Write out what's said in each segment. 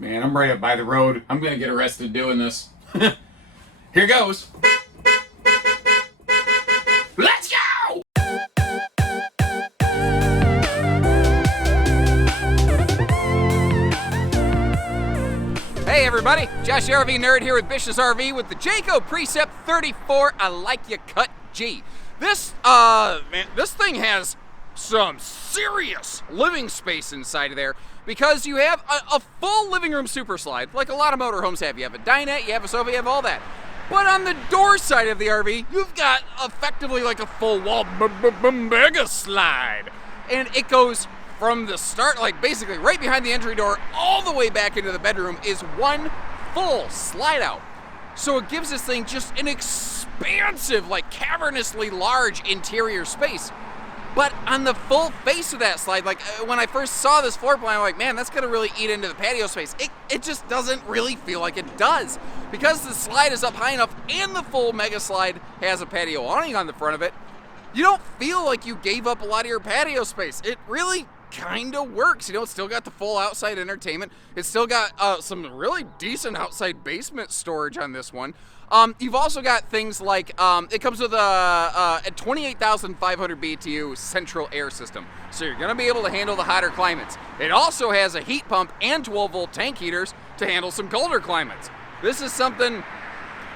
Man, I'm right up by the road. I'm gonna get arrested doing this. Here goes. Let's go! Hey everybody, Josh the RV Nerd here with Bish's RV with the Jayco Precept 34 I Like Ya Cut G. This thing has some serious living space inside of there because you have a full living room super slide, like a lot of motorhomes have. You have a dinette, you have a sofa, you have all that. But on the door side of the RV, you've got effectively like a full wall mega slide. And it goes from the start, like basically right behind the entry door, all the way back into the bedroom is one full slide out. So it gives this thing just an expansive, like cavernously large interior space. But on the full face of that slide, like when I first saw this floor plan, I'm like, man, that's gonna really eat into the patio space. It just doesn't really feel like it does. Because the slide is up high enough and the full mega slide has a patio awning on the front of it, you don't feel like you gave up a lot of your patio space. It really kind of works. You know, it's still got the full outside entertainment. It's still got some really decent outside basement storage on this one. You've also got things like, it comes with a 28,500 BTU central air system. So you're gonna be able to handle the hotter climates. It also has a heat pump and 12 volt tank heaters to handle some colder climates. This is something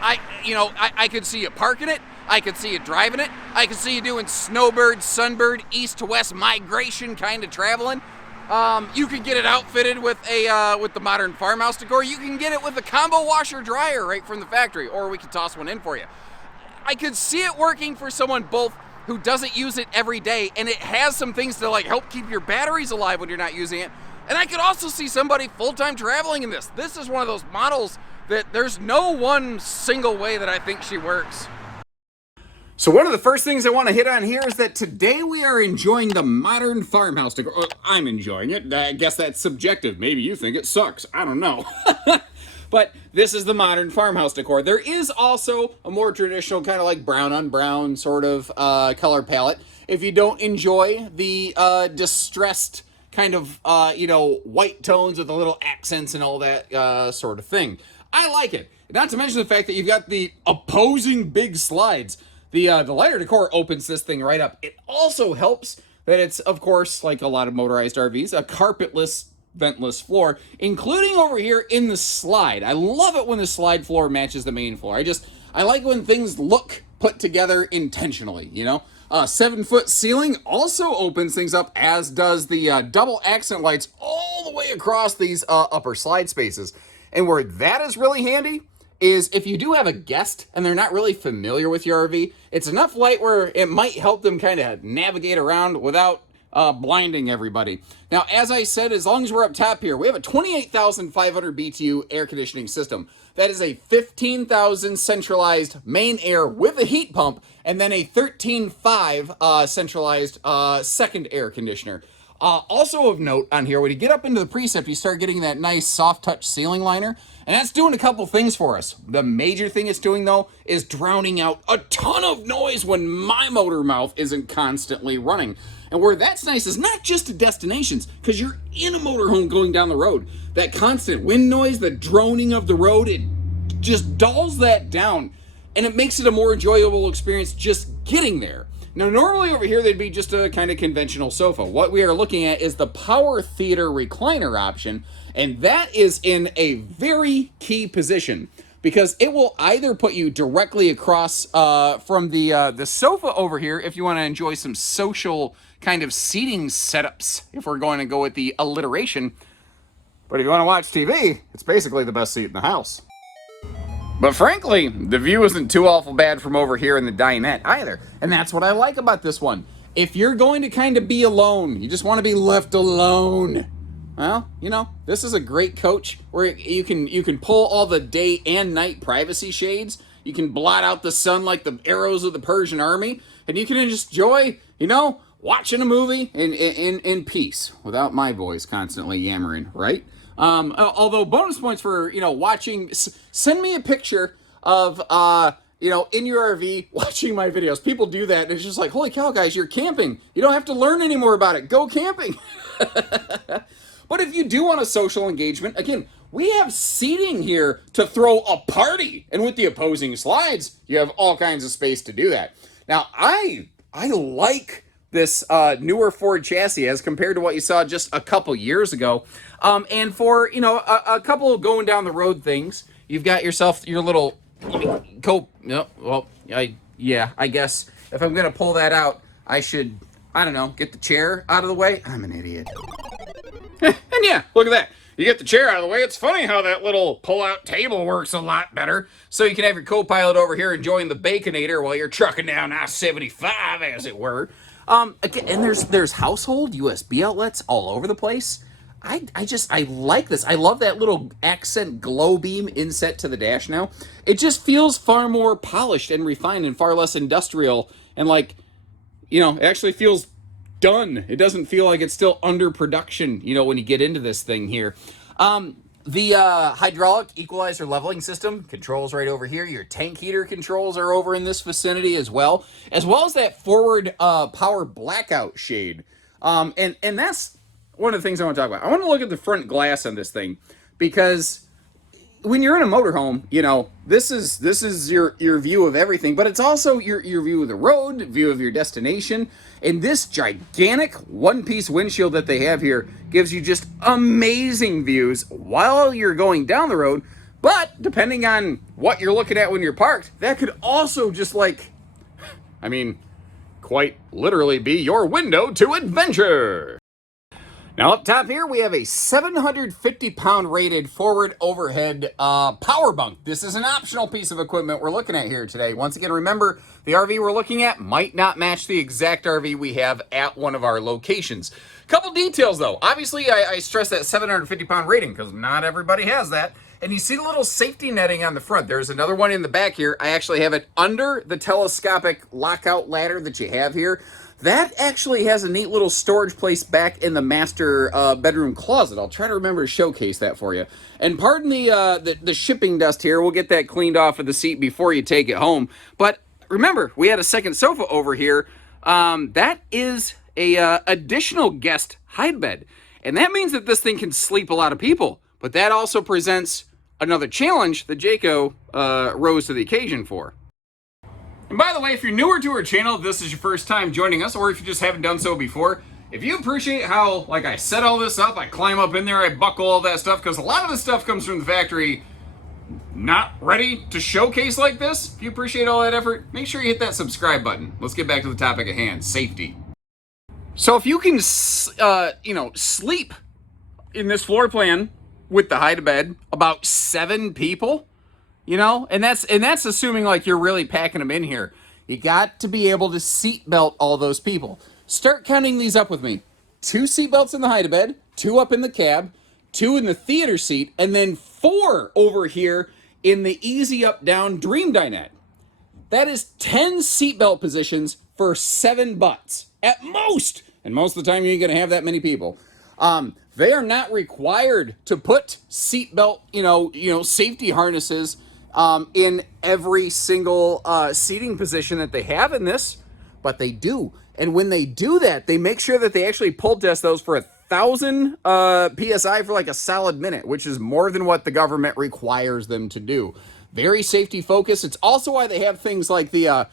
I could see you parking it. I could see you driving it. I could see you doing snowbird, sunbird, east to west migration kind of traveling. You could get it outfitted with the modern farmhouse decor. You can get it with a combo washer dryer right from the factory, or we could toss one in for you. I could see it working for someone both who doesn't use it every day, and it has some things to like help keep your batteries alive when you're not using it. And I could also see somebody full-time traveling in this. This is one of those models that there's no one single way that I think she works. So one of the first things I want to hit on here is that today we are enjoying the modern farmhouse decor. I'm enjoying it. I guess that's subjective. Maybe you think it sucks. I don't know. But this is the modern farmhouse decor. There is also a more traditional kind of like brown on brown sort of color palette. If you don't enjoy the distressed kind of, white tones with the little accents and all that sort of thing. I like it. Not to mention the fact that you've got the opposing big slides. The lighter decor opens this thing right up. It also helps that it's, of course, like a lot of motorized RVs, a carpetless, ventless floor, including over here in the slide. I love it when the slide floor matches the main floor. I like when things look put together intentionally, you know? 7-foot ceiling also opens things up, as does the double accent lights all the way across these upper slide spaces. And where that is really handy is if you do have a guest and they're not really familiar with your RV, it's enough light where it might help them kind of navigate around without blinding everybody. Now, as I said, as long as we're up top here, we have a 28,500 BTU air conditioning system. That is a 15,000 centralized main air with a heat pump, and then a 13.5 centralized second air conditioner. Also of note on here, when you get up into the Precept, you start getting that nice soft touch ceiling liner, and that's doing a couple things for us. The major thing it's doing, though, is drowning out a ton of noise when my motor mouth isn't constantly running. And where that's nice is not just to destinations, because you're in a motorhome going down the road. That constant wind noise, the droning of the road, it just dulls that down, and it makes it a more enjoyable experience just getting there. Now, normally over here, they'd be just a kind of conventional sofa. What we are looking at is the Power Theater recliner option, and that is in a very key position because it will either put you directly across from the sofa over here if you want to enjoy some social kind of seating setups, if we're going to go with the alliteration. But if you want to watch TV, it's basically the best seat in the house. But frankly, the view isn't too awful bad from over here in the dinette either. And that's what I like about this one. If you're going to kind of be alone, you just want to be left alone, well, you know, this is a great coach where you can pull all the day and night privacy shades. You can blot out the sun like the arrows of the Persian army. And you can just enjoy, you know, watching a movie in peace without my voice constantly yammering, right? Although bonus points for, you know, watching, send me a picture of, you know, in your RV watching my videos. People do that and it's just like, holy cow, guys, you're camping. You don't have to learn anymore about it. Go camping. But if you do want a social engagement, again, we have seating here to throw a party. And with the opposing slides, you have all kinds of space to do that. Now, I like this newer Ford chassis as compared to what you saw just a couple years ago. And for, you know, a couple of going down the road things, you've got yourself your little cope. No, well, yeah, I guess if I'm going to pull that out, I should, I don't know, get the chair out of the way. I'm an idiot. And yeah, look at that. You get the chair out of the way. It's funny how that little pull-out table works a lot better. So you can have your co-pilot over here enjoying the Baconator while you're trucking down I-75, as it were. Again, and there's household USB outlets all over the place. I like this. I love that little accent glow beam inset to the dash now. It just feels far more polished and refined and far less industrial. And like, you know, it actually feels done. It doesn't feel like it's still under production, you know, when you get into this thing here. The hydraulic equalizer leveling system controls right over here. Your tank heater controls are over in this vicinity as well as that forward power blackout shade. And that's one of the things I want to talk about. I want to look at the front glass on this thing because when you're in a motorhome, you know, this is your view of everything, but it's also your view of the road, view of your destination. And this gigantic one-piece windshield that they have here gives you just amazing views while you're going down the road. But depending on what you're looking at when you're parked, that could also just like, I mean, quite literally be your window to adventure. Now up top here, we have a 750-pound rated forward overhead power bunk. This is an optional piece of equipment we're looking at here today. Once again, remember, the RV we're looking at might not match the exact RV we have at one of our locations. Couple details though. Obviously, I stress that 750-pound rating because not everybody has that. And you see the little safety netting on the front. There's another one in the back here. I actually have it under the telescopic lockout ladder that you have here. That actually has a neat little storage place back in the master bedroom closet. I'll try to remember to showcase that for you. And pardon the shipping dust here. We'll get that cleaned off of the seat before you take it home. But remember, we had a second sofa over here. That is a additional guest hide bed. And that means that this thing can sleep a lot of people. But that also presents another challenge that Jayco rose to the occasion for. And by the way, if you're newer to our channel, if this is your first time joining us, or if you just haven't done so before, if you appreciate how, like, I set all this up, I climb up in there, I buckle all that stuff, because a lot of this stuff comes from the factory not ready to showcase like this. If you appreciate all that effort, make sure you hit that subscribe button. Let's get back to the topic at hand, safety. So if you can, sleep in this floor plan with the hide bed, about 7 people, you know, and that's assuming like you're really packing them in here. You got to be able to seatbelt all those people. Start counting these up with me. 2 seatbelts in the hide-a-bed, 2 up in the cab, 2 in the theater seat, and then 4 over here in the easy up down dream dinette. That is 10 seatbelt positions for 7 butts at most. And most of the time you ain't gonna have that many people. They are not required to put seatbelt, safety harnesses in every single seating position that they have in this, but they do. And when they do that, they make sure that they actually pull test those for 1,000 PSI for like a solid minute, which is more than what the government requires them to do. Very safety focused. It's also why they have things like the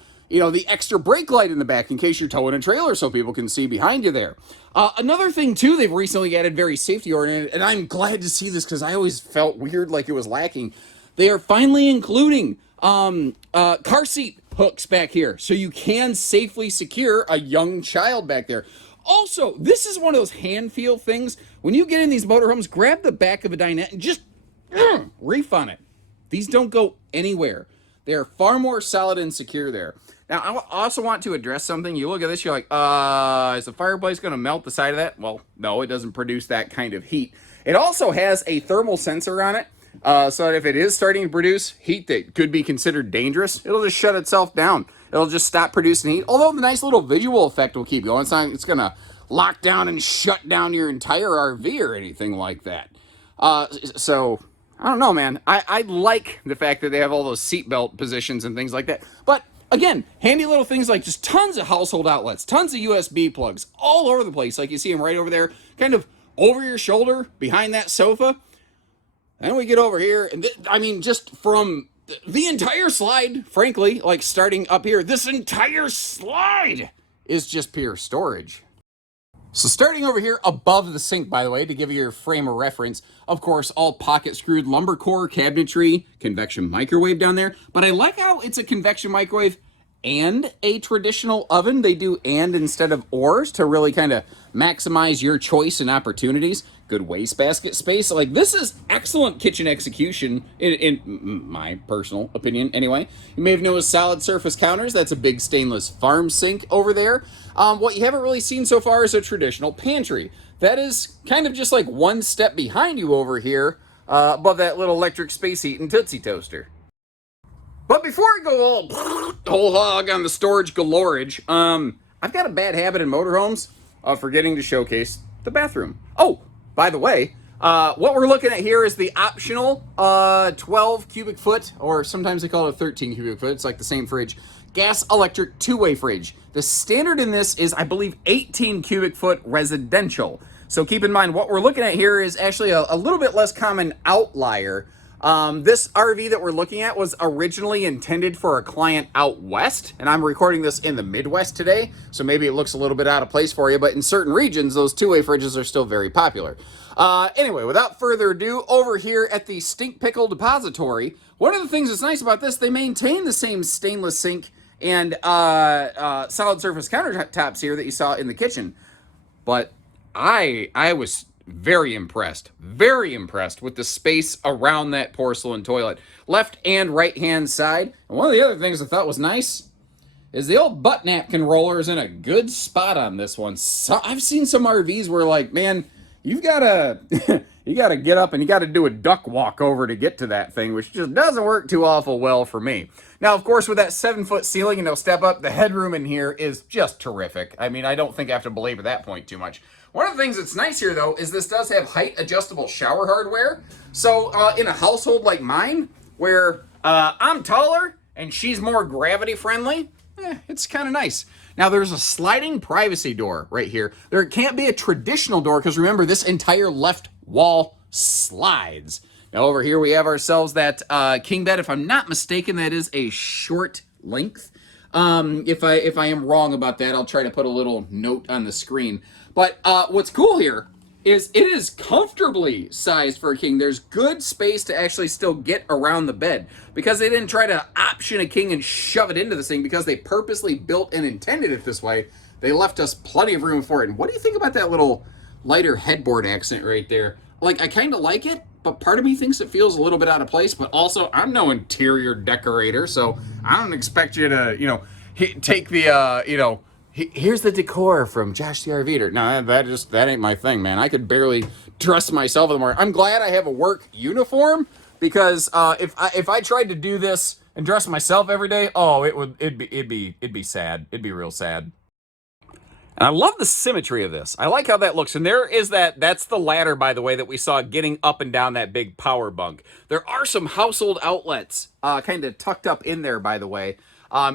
extra brake light in the back in case you're towing a trailer so people can see behind you there. Another thing too, they've recently added very safety oriented, and I'm glad to see this because I always felt weird like it was lacking. They are finally including car seat hooks back here so you can safely secure a young child back there. Also, this is one of those hand feel things. When you get in these motorhomes, grab the back of a dinette and just reef on it. These don't go anywhere. They're far more solid and secure there. Now, I also want to address something. You look at this, you're like, is the fireplace going to melt the side of that? Well, no, it doesn't produce that kind of heat. It also has a thermal sensor on it. So that if it is starting to produce heat that could be considered dangerous, it'll just shut itself down. It'll just stop producing heat. Although the nice little visual effect will keep going. It's going to lock down and shut down your entire RV or anything like that. So, I don't know, man. I like the fact that they have all those seatbelt positions and things like that. But, again, handy little things like just tons of household outlets, tons of USB plugs all over the place. Like you see them right over there, kind of over your shoulder, behind that sofa. Then we get over here, and I mean, just from the entire slide, frankly, like starting up here, this entire slide is just pure storage. So starting over here above the sink, by the way, to give you your frame of reference, of course, all pocket screwed lumber core cabinetry, convection microwave down there. But I like how it's a convection microwave and a traditional oven. They do and instead of ors to really kind of maximize your choice and opportunities. Good wastebasket space. Like, this is excellent kitchen execution in my personal opinion anyway. You may have noticed solid surface counters. That's a big stainless farm sink over there. What you haven't really seen so far is a traditional pantry. That is kind of just like one step behind you over here, above that little electric space heat and Tootsie Toaster. But before I go all whole hog on the storage galorage, I've got a bad habit in motorhomes of forgetting to showcase the bathroom. Oh, by the way, what we're looking at here is the optional 12 cubic foot, or sometimes they call it a 13 cubic foot. It's like the same fridge. Gas electric two-way fridge. The standard in this is, I believe, 18 cubic foot residential. So keep in mind, what we're looking at here is actually a little bit less common outlier. This RV that we're looking at was originally intended for a client out west, and I'm recording this in the Midwest today, so maybe it looks a little bit out of place for you, but in certain regions, those two-way fridges are still very popular. Anyway, without further ado, over here at the Stink Pickle Depository, one of the things that's nice about this, they maintain the same stainless sink and solid surface countertops here that you saw in the kitchen. But I was very impressed with the space around that porcelain toilet, left and right hand side. And one of the other things I thought was nice is the old butt napkin roller is in a good spot on this one. So I've seen some RVs where, like, man, you've got to you got to get up and you got to do a duck walk over to get to that thing, which just doesn't work too awful well for me. Now, of course, with that 7-foot ceiling and no step up, the headroom in here is just terrific. I mean, I don't think I have to belabor that point too much. One of the things that's nice here, though, is this does have height adjustable shower hardware. So in a household like mine, where I'm taller and she's more gravity friendly, it's kind of nice. Now, there's a sliding privacy door right here. There can't be a traditional door because, remember, this entire left wall slides. Now, over here we have ourselves that king bed. If I'm not mistaken, that is a short length. If I am wrong about that, I'll try to put a little note on the screen. But what's cool here is it is comfortably sized for a king. There's good space to actually still get around the bed because they didn't try to option a king and shove it into this thing because they purposely built and intended it this way. They left us plenty of room for it. And what do you think about that little lighter headboard accent right there? Like, I kind of like it, but part of me thinks it feels a little bit out of place. But also, I'm no interior decorator, so I don't expect you to, take the, here's the decor from Josh the RVer. No, that ain't my thing, man. I could barely dress myself in the morning. I'm glad I have a work uniform because if I tried to do this and dress myself every day, oh, it'd be sad. It'd be real sad. And I love the symmetry of this. I like how that looks. And there is that's the ladder, by the way, that we saw getting up and down that big power bunk. There are some household outlets kind of tucked up in there, by the way.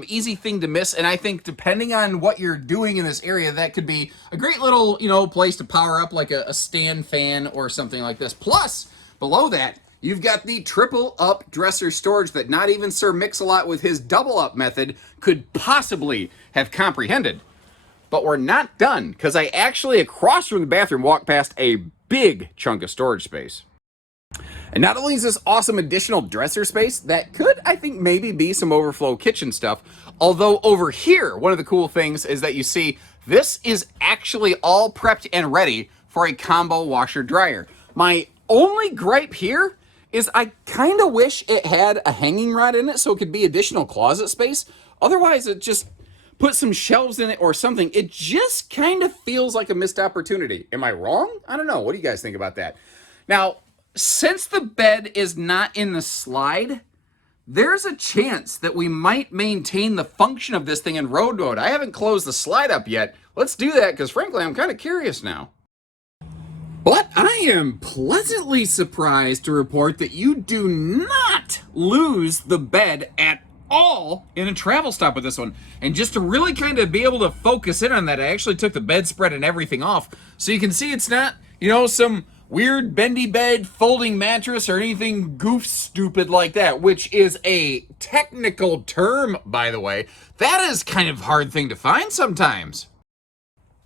Easy thing to miss, and I think depending on what you're doing in this area, that could be a great little, place to power up like a stand fan or something like this. Plus, below that, you've got the triple up dresser storage that not even Sir Mix-a-Lot with his double up method could possibly have comprehended. But we're not done, because I actually, across from the bathroom, walked past a big chunk of storage space. And not only is this awesome additional dresser space, that could, I think, maybe be some overflow kitchen stuff. Although over here, one of the cool things is that you see this is actually all prepped and ready for a combo washer dryer. My only gripe here is I kind of wish it had a hanging rod in it so it could be additional closet space. Otherwise, it just put some shelves in it or something. It just kind of feels like a missed opportunity. Am I wrong? I don't know. What do you guys think about that? Now, since the bed is not in the slide, there's a chance that we might maintain the function of this thing in road mode. I haven't closed the slide up yet. Let's do that because, frankly, I'm kind of curious now. But I am pleasantly surprised to report that you do not lose the bed at all in a travel stop with this one. And just to really kind of be able to focus in on that, I actually took the bedspread and everything off so you can see it's not, some weird bendy bed, folding mattress, or anything goof stupid like that, which is a technical term, by the way. That is kind of a hard thing to find sometimes.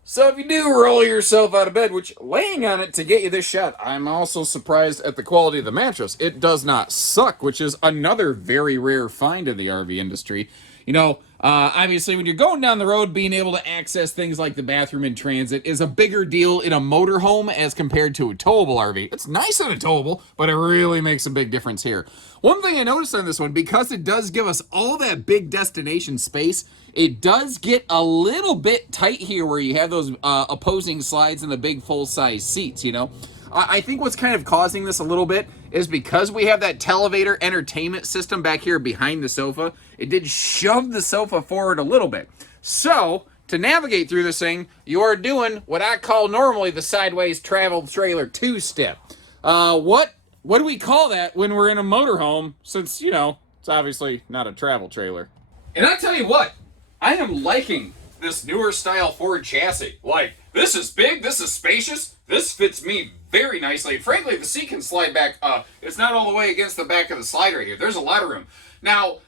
So if you do roll yourself out of bed, which laying on it to get you this shot, I'm also surprised at the quality of the mattress. It does not suck, which is another very rare find in the RV industry. You know, obviously when you're going down the road, being able to access things like the bathroom in transit is a bigger deal in a motorhome as compared to a towable RV. It's nice on a towable, but it really makes a big difference here. One thing I noticed on this one, because it does give us all that big destination space, it does get a little bit tight here where you have those opposing slides and the big full-size seats, you know. I think what's kind of causing this a little bit is because we have that Televator Entertainment system back here behind the sofa, it did shove the sofa forward a little bit. So, to navigate through this thing, you are doing what I call normally the sideways travel trailer two-step. What do we call that when we're in a motorhome, since, you know, it's obviously not a travel trailer? And I tell you what, I am liking this newer style Ford chassis. Like, this is big, this is spacious, this fits me very nicely. And frankly, the seat can slide back. It's not all the way against the back of the slide right here. There's a lot of room. Now,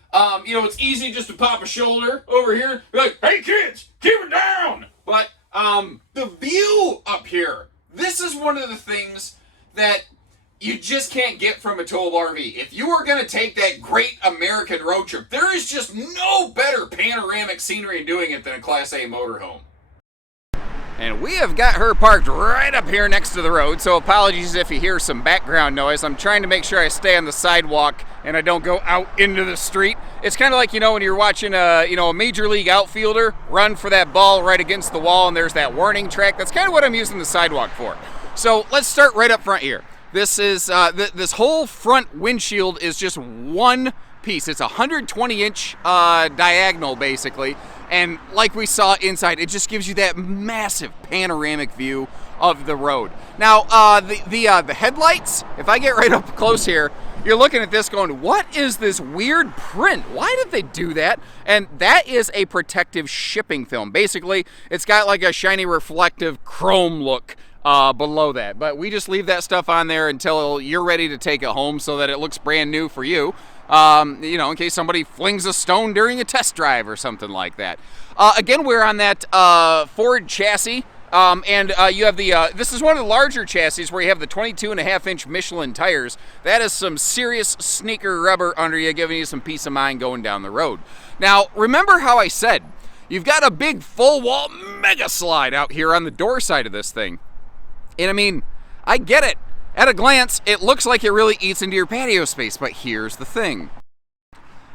you know, it's easy just to pop a shoulder over here, be like, hey kids, keep it down. But the view up here, this is one of the things that you just can't get from a towable RV. If you are going to take that great American road trip, there is just no better panoramic scenery in doing it than a Class A motorhome. And we have got her parked right up here next to the road, so apologies if you hear some background noise. I'm trying to make sure I stay on the sidewalk and I don't go out into the street. It's kind of like, you know, when you're watching a major league outfielder run for that ball right against the wall and there's that warning track. That's kind of what I'm using the sidewalk for. So let's start right up front here. This is this whole front windshield is just one piece. It's a 120-inch diagonal, basically. And like we saw inside, it just gives you that massive panoramic view of the road. Now, the headlights, if I get right up close here, you're looking at this going, what is this weird print? Why did they do that? And that is a protective shipping film. Basically, it's got like a shiny reflective chrome look below that. But we just leave that stuff on there until you're ready to take it home so that it looks brand new for you. You know, in case somebody flings a stone during a test drive or something like that. Again, we're on that Ford chassis. And you have the, this is one of the larger chassis where you have the 22.5-inch Michelin tires. That is some serious sneaker rubber under you, giving you some peace of mind going down the road. Now, remember how I said, you've got a big full wall mega slide out here on the door side of this thing. And I mean, I get it. At a glance, it looks like it really eats into your patio space, but here's the thing.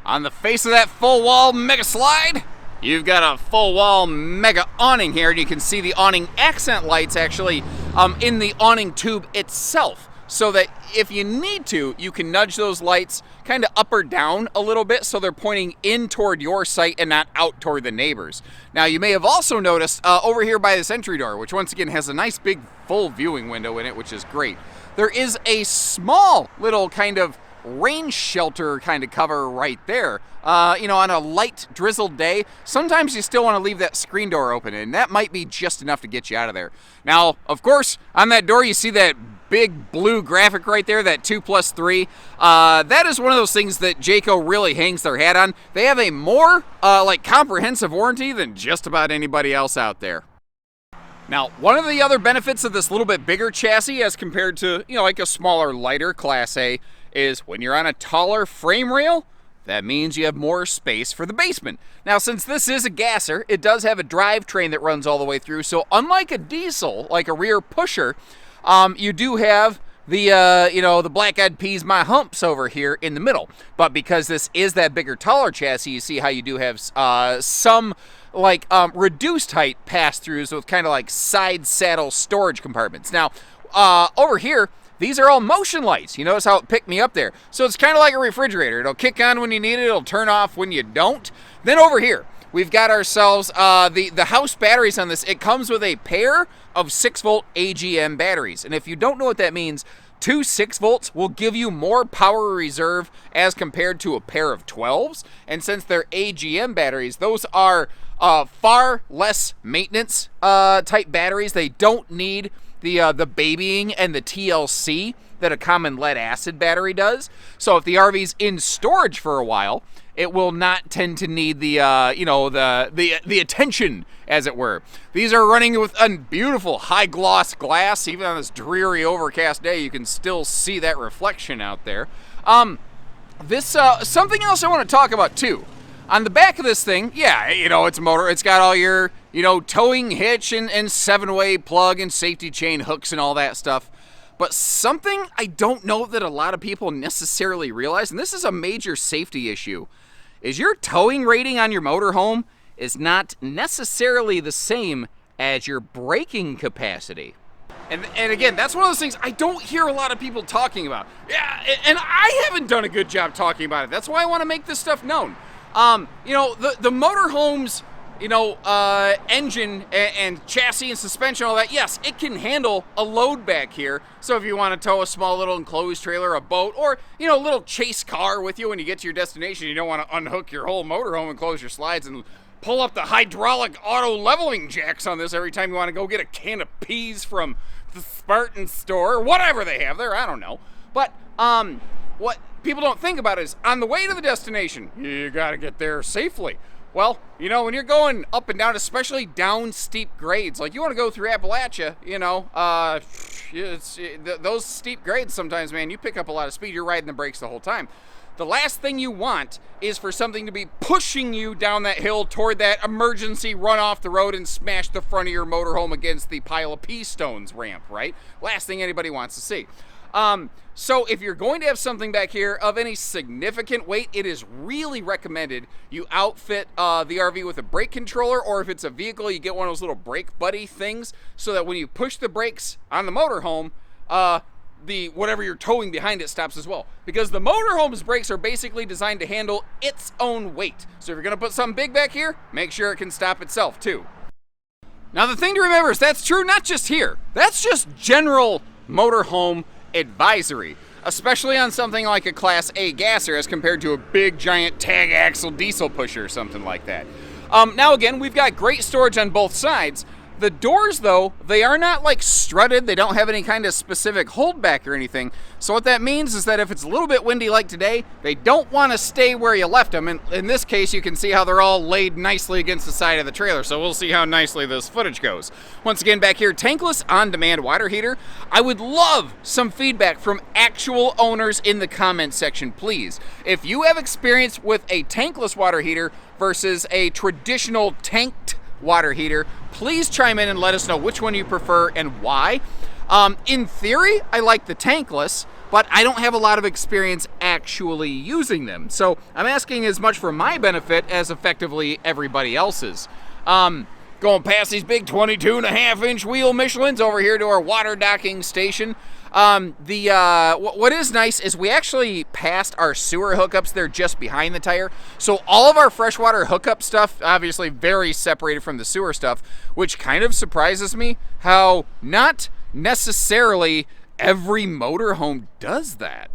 On the face of that full wall mega slide, you've got a full wall mega awning here, and you can see the awning accent lights actually in the awning tube itself, so that if you need to, you can nudge those lights kind of up or down a little bit so they're pointing in toward your site and not out toward the neighbors. Now, you may have also noticed over here by this entry door, which once again has a nice big full viewing window in it, which is great. There is a small little kind of rain shelter kind of cover right there. You know, on a light drizzled day, sometimes you still want to leave that screen door open, and that might be just enough to get you out of there. Now, of course, on that door you see that big blue graphic right there, that 2+3. That is one of those things that Jayco really hangs their hat on. They have a more like comprehensive warranty than just about anybody else out there. Now, one of the other benefits of this little bit bigger chassis as compared to, you know, like a smaller, lighter Class A is when you're on a taller frame rail, that means you have more space for the basement. Now, since this is a gasser, it does have a drivetrain that runs all the way through, so unlike a diesel, like a rear pusher, you do have the, you know, the black eyed peas, my humps over here in the middle. But because this is that bigger, taller chassis, you see how you do have some like reduced height pass-throughs with kind of like side saddle storage compartments. Now, over here, these are all motion lights. You notice how it picked me up there. So it's kind of like a refrigerator. It'll kick on when you need it. It'll turn off when you don't. Then over here, we've got ourselves the house batteries on this. It comes with a pair of 6-volt AGM batteries. And if you don't know what that means, 2 6-volts will give you more power reserve as compared to a pair of 12s. And since they're AGM batteries, those are far less maintenance type batteries. They don't need the babying and the TLC that a common lead acid battery does. So if the RV's in storage for a while, it will not tend to need the the attention, as it were. These are running with a beautiful high gloss glass. Even on this dreary overcast day, you can still see that reflection out there. Something else I want to talk about too. On the back of this thing, yeah, it's a motor. It's got all your, towing hitch and 7-way plug and safety chain hooks and all that stuff. But something I don't know that a lot of people necessarily realize, and this is a major safety issue, is your towing rating on your motorhome is not necessarily the same as your braking capacity. And again, that's one of those things I don't hear a lot of people talking about. Yeah, and I haven't done a good job talking about it. That's why I want to make this stuff known. The motorhome's, engine and chassis and suspension, all that, yes, it can handle a load back here. So if you want to tow a small little enclosed trailer, a boat, or, a little chase car with you when you get to your destination, you don't want to unhook your whole motorhome and close your slides and pull up the hydraulic auto leveling jacks on this every time you want to go get a can of peas from the Spartan store, or whatever they have there, I don't know. But, what people don't think about is, on the way to the destination, you gotta get there safely. Well, when you're going up and down, especially down steep grades, like you want to go through Appalachia, those steep grades sometimes, man, you pick up a lot of speed, you're riding the brakes the whole time. The last thing you want is for something to be pushing you down that hill toward that emergency run off the road and smash the front of your motorhome against the pile of pea stones ramp, right? Last thing anybody wants to see. So if you're going to have something back here of any significant weight, it is really recommended you outfit the RV with a brake controller, or if it's a vehicle, you get one of those little brake buddy things, so that when you push the brakes on the motorhome, the whatever you're towing behind it stops as well. Because the motorhome's brakes are basically designed to handle its own weight. So if you're gonna put something big back here, make sure it can stop itself too. Now the thing to remember is that's true not just here. That's just general motorhome advisory, especially on something like a Class A gasser as compared to a big giant tag axle diesel pusher or something like that. Now again, we've got great storage on both sides. The doors, though, they are not like strutted. They don't have any kind of specific holdback or anything. So what that means is that if it's a little bit windy like today, they don't want to stay where you left them. And in this case, you can see how they're all laid nicely against the side of the trailer. So we'll see how nicely this footage goes. Once again, back here, tankless on-demand water heater. I would love some feedback from actual owners in the comments section, please. If you have experience with a tankless water heater versus a traditional tanked water heater, please chime in and let us know which one you prefer and why. In theory, I like the tankless, but I don't have a lot of experience actually using them. So I'm asking as much for my benefit as effectively everybody else's. Going past these big 22.5-inch wheel Michelins over here to our water docking station. What is nice is we actually passed our sewer hookups there just behind the tire. So all of our freshwater hookup stuff, obviously very separated from the sewer stuff, which kind of surprises me how not necessarily every motorhome does that.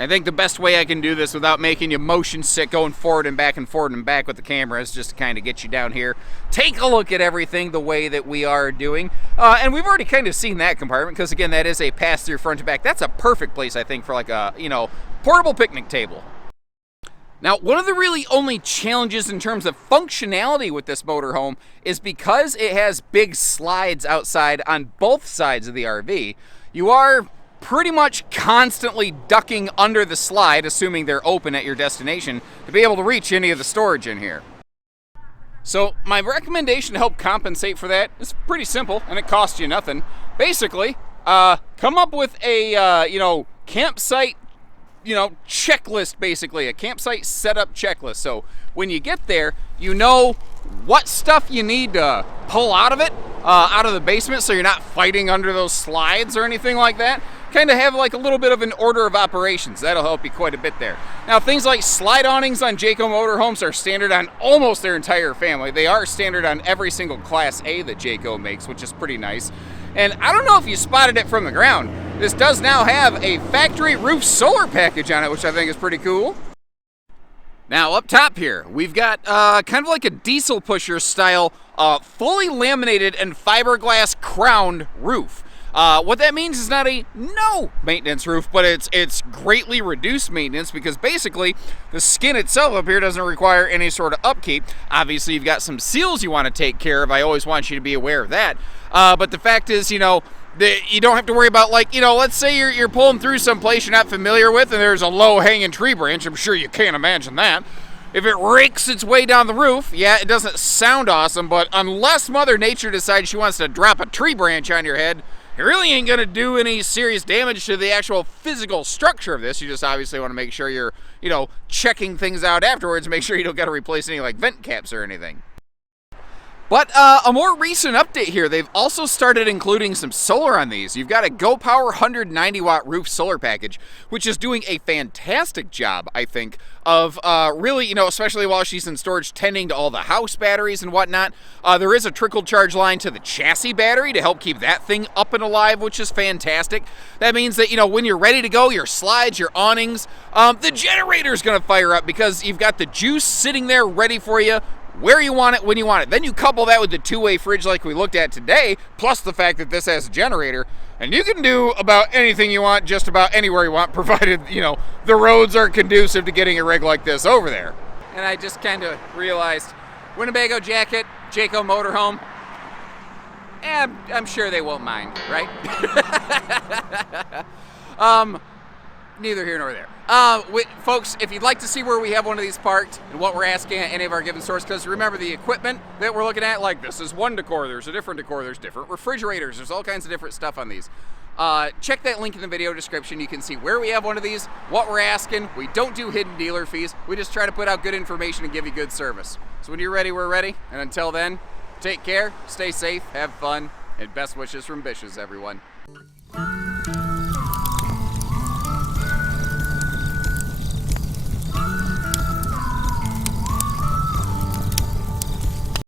I think the best way I can do this without making you motion sick going forward and back with the camera is just to kind of get you down here, take a look at everything the way that we are doing. And we've already kind of seen that compartment because, again, that is a pass-through front to back. That's a perfect place, I think, for like a, portable picnic table. Now, one of the really only challenges in terms of functionality with this motorhome is because it has big slides outside on both sides of the RV, you are pretty much constantly ducking under the slide, assuming they're open at your destination, to be able to reach any of the storage in here. So my recommendation to help compensate for that is pretty simple, and it costs you nothing. Basically, come up with a, campsite, checklist, basically, a campsite setup checklist. So when you get there, you know what stuff you need to pull out of it, out of the basement, so you're not fighting under those slides or anything like that. Kind of have like a little bit of an order of operations. That'll help you quite a bit there. Now, things like slide awnings on Jayco motorhomes are standard on almost their entire family. They are standard on every single Class A that Jayco makes, which is pretty nice. And I don't know if you spotted it from the ground. This does now have a factory roof solar package on it, which I think is pretty cool. Now up top here, we've got kind of like a diesel pusher style, fully laminated and fiberglass crowned roof. What that means is not a no maintenance roof, but it's greatly reduced maintenance because basically the skin itself up here doesn't require any sort of upkeep. Obviously, you've got some seals you want to take care of. I always want you to be aware of that. But the fact is, you know, you don't have to worry about, like, you know, let's say you're pulling through some place you're not familiar with and there's a low-hanging tree branch. I'm sure you can't imagine that. If it rakes its way down the roof, yeah, it doesn't sound awesome, but unless Mother Nature decides she wants to drop a tree branch on your head, it really ain't gonna do any serious damage to the actual physical structure of this. You just obviously want to make sure you're, you know, checking things out afterwards, make sure you don't gotta replace any, like, vent caps or anything. But a more recent update here, they've also started including some solar on these. You've got a GoPower 190 watt roof solar package, which is doing a fantastic job, I think, of really, you know, especially while she's in storage, tending to all the house batteries and whatnot. There is a trickle charge line to the chassis battery to help keep that thing up and alive, which is fantastic. That means that, you know, when you're ready to go, your slides, your awnings, the generator's gonna fire up because you've got the juice sitting there ready for you, where you want it, when you want it. Then you couple that with the two-way fridge like we looked at today, plus the fact that this has a generator, and you can do about anything you want, just about anywhere you want, provided, you know, the roads are conducive to getting a rig like this over there. And I just kind of realized, Winnebago jacket, Jayco motorhome, I'm sure they won't mind, right? Neither here nor there. Folks, if you'd like to see where we have one of these parked and what we're asking at any of our given stores, because remember the equipment that we're looking at, like this is one decor, there's a different decor, there's different refrigerators, there's all kinds of different stuff on these. Check that link in the video description. You can see where we have one of these, what we're asking. We don't do hidden dealer fees. We just try to put out good information and give you good service. So when you're ready, we're ready. And until then, take care, stay safe, have fun, and best wishes from Bishes, everyone.